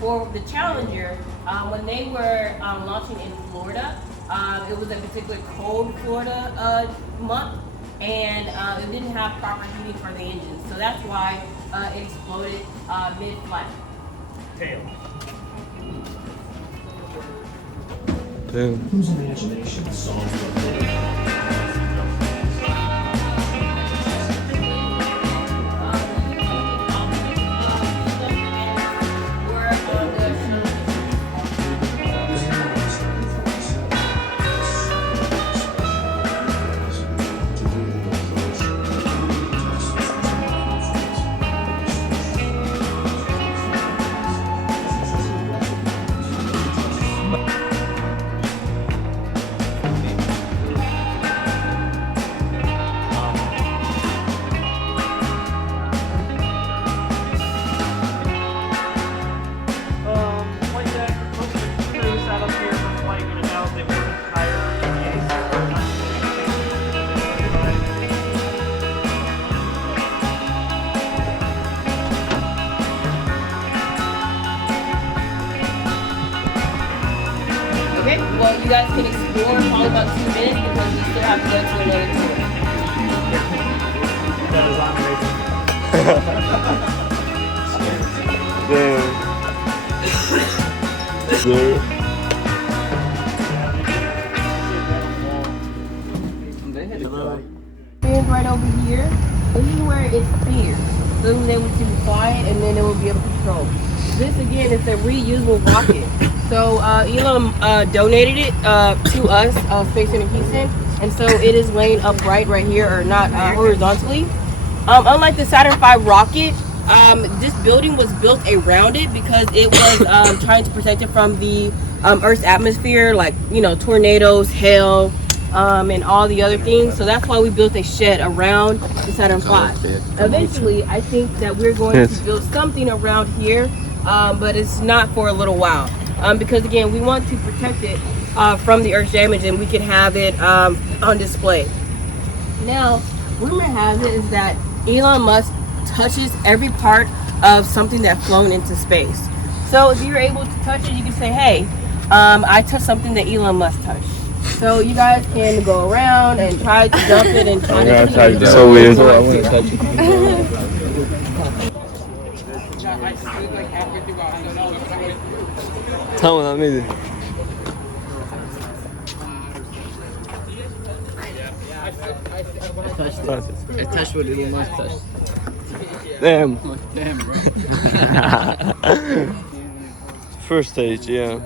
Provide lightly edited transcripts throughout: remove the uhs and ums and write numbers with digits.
For the Challenger, when they were launching in Florida, it was a particular cold Florida month, and it didn't have proper heating for the engines, so that's why it exploded mid-flight. Tail. Whose imagination solves the problem? Okay, well, you guys can explore in probably about 2 minutes because we still have to go to another tour. That is amazing. Right over here, this is where it's clear. So then they would be quiet and then it will be able to control. This again is a reusable rocket. So Elon donated it to us, Space Center Houston, and so it is laying upright right here, or not horizontally. Unlike the Saturn V rocket, this building was built around it because it was trying to protect it from the Earth's atmosphere, like, you know, tornadoes, hail, and all the other things. So that's why we built a shed around the Saturn V. Eventually, I think that we're going to build something around here, but it's not for a little while. Because again, we want to protect it from the Earth's damage, and we can have it on display. Now, rumor has it is that Elon Musk touches every part of something that's flown into space. So if you're able to touch it, you can say, hey, I touched something that Elon Musk touched. So you guys can go around and try to dump it and try to touch it. So weird. I want to touch it. Tamam, lan neydi? Touch what Elon Musk touched. Damn. Damn, bro. First stage, yeah.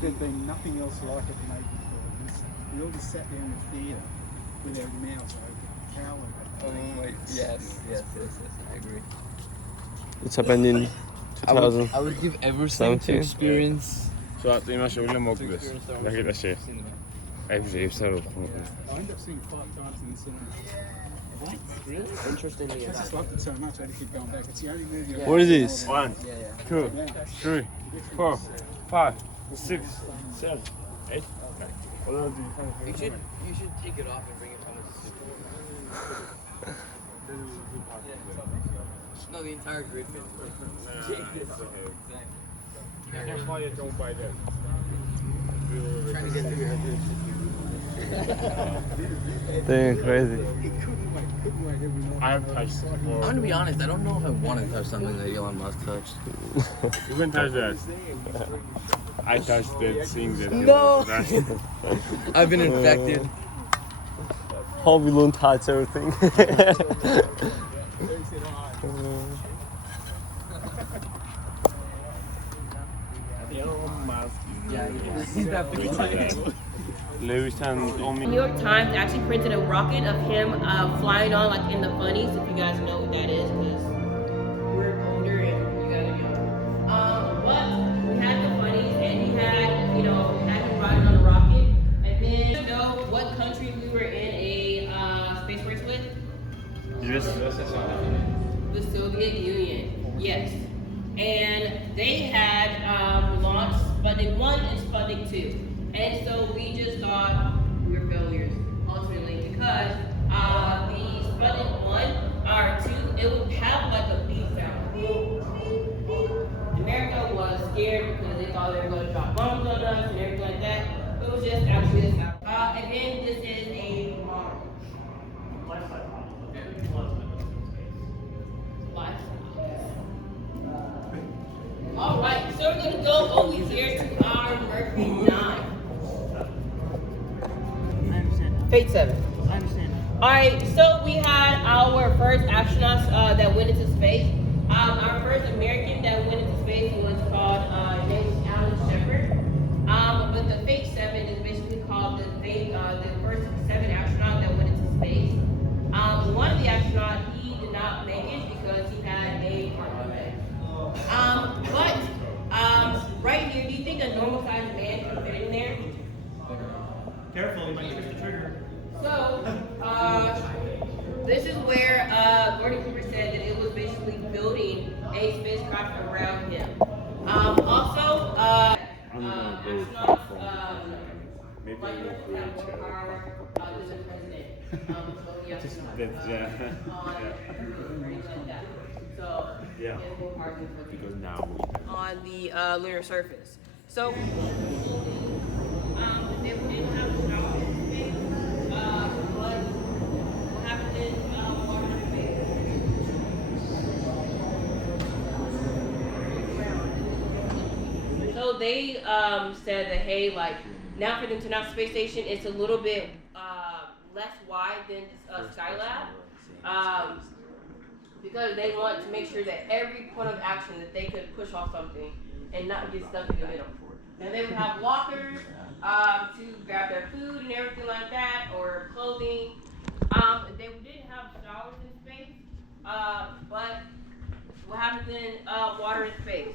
There'd been nothing else like it made before. We all just sat down in the theatre with our mouths open, cowling. Yes, I agree. It's happened in I would give everything to experience. Şu imasz ile mogłeś? Jakie da się? Ej, że jest I ended up seeing 5 times in the cinema. Interestingly, I just loved it so much I had to keep going back. It's the only movie I've What is this? 1, 2, 3, 4, 5, 6, 7, 8. you should take it off and bring it home as a soup. No, the entire grid bin. That's why you don't buy that. Trying to get through your head. Damn, crazy. couldn't wait every morning. I've touched it I'm before. gonna be honest, I don't know if I want to touch something that Elon Musk touched. You wouldn't touch that. I touched that thing that No. that. I've been infected. Hope you don't touch everything. Lewis and New York Times actually printed a rocket of him flying on like in the funnies, if you guys know what that is, because we're older and you guys are young. But we had the funnies and he had, you know, had him riding on a rocket. And then you know what country we were in a space race with? The Soviet Union. Yes. And they had launched Sputnik 1 and Sputnik 2. And so we just thought we were failures, ultimately, because the Sputnik 1 or 2, it would have like a beep sound. America was scared because they thought they were going to drop bombs on us and everything like that. It was just actually a scout. And then this is a model. All right, so we're gonna go over here to our Mercury 9. Fate 7. I understand. All right, so we had our first astronauts that went into space. Our first American that went into space was called, his name was Alan Shepard. But the Fate 7 is basically called the first 7 astronauts that went into space. One of the astronauts, he did not make it because he had a heart defect. But right here, do you think a normal sized man can fit in there? Careful, you might twist the trigger. So, this is where Gordon Cooper said that it was basically building a spacecraft around him. Also, astronauts, Maybe like we'll that create were our the president, That's, yeah. things like that. So, Yeah. it's more hard to put Because now we on the lunar surface. So, they didn't have a shower in space, but what happened is water in space. So they said that, hey, like, now for the International Space Station, it's a little bit less wide than Skylab. Because they want to make sure that every point of action that they could push off something and not get stuck in the middle. Now they would have lockers to grab their food and everything like that, or clothing. They didn't have showers in space, but what happens in water in space?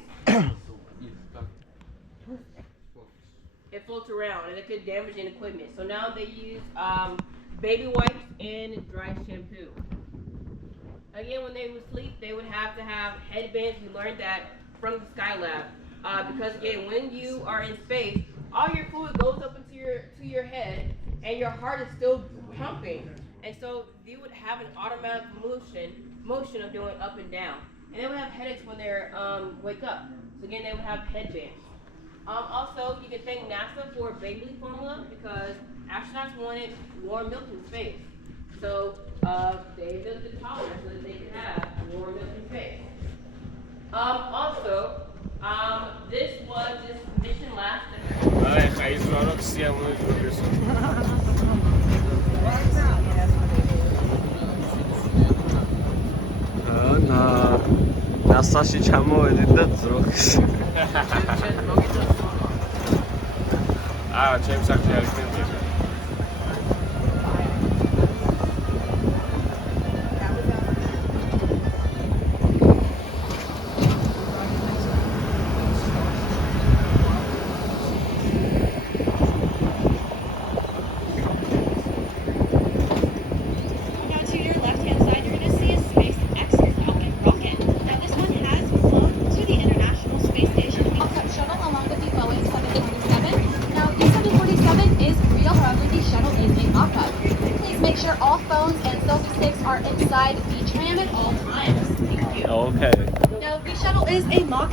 It floats around and it could damage an equipment. So now they use baby wipes and dry shampoo. Again, when they would sleep, they would have to have headbands. We learned that from the Skylab. Because again, when you are in space, all your fluid goes up into your head, and your heart is still pumping. And so you would have an automatic motion of going up and down. And they would have headaches when they wake up. So again, they would have headbands. Also, you can thank NASA for Bagley formula because astronauts wanted warm milk in space. So they built the tower so that they could have warm milk in space. Also, this mission lasted. ნასაში ჩამოვედით და ძროხის. ჩემს სახში არის თემი. All phones and selfie sticks are inside the tram at all times. Thank you. Okay. Now, the shuttle is a mock-up.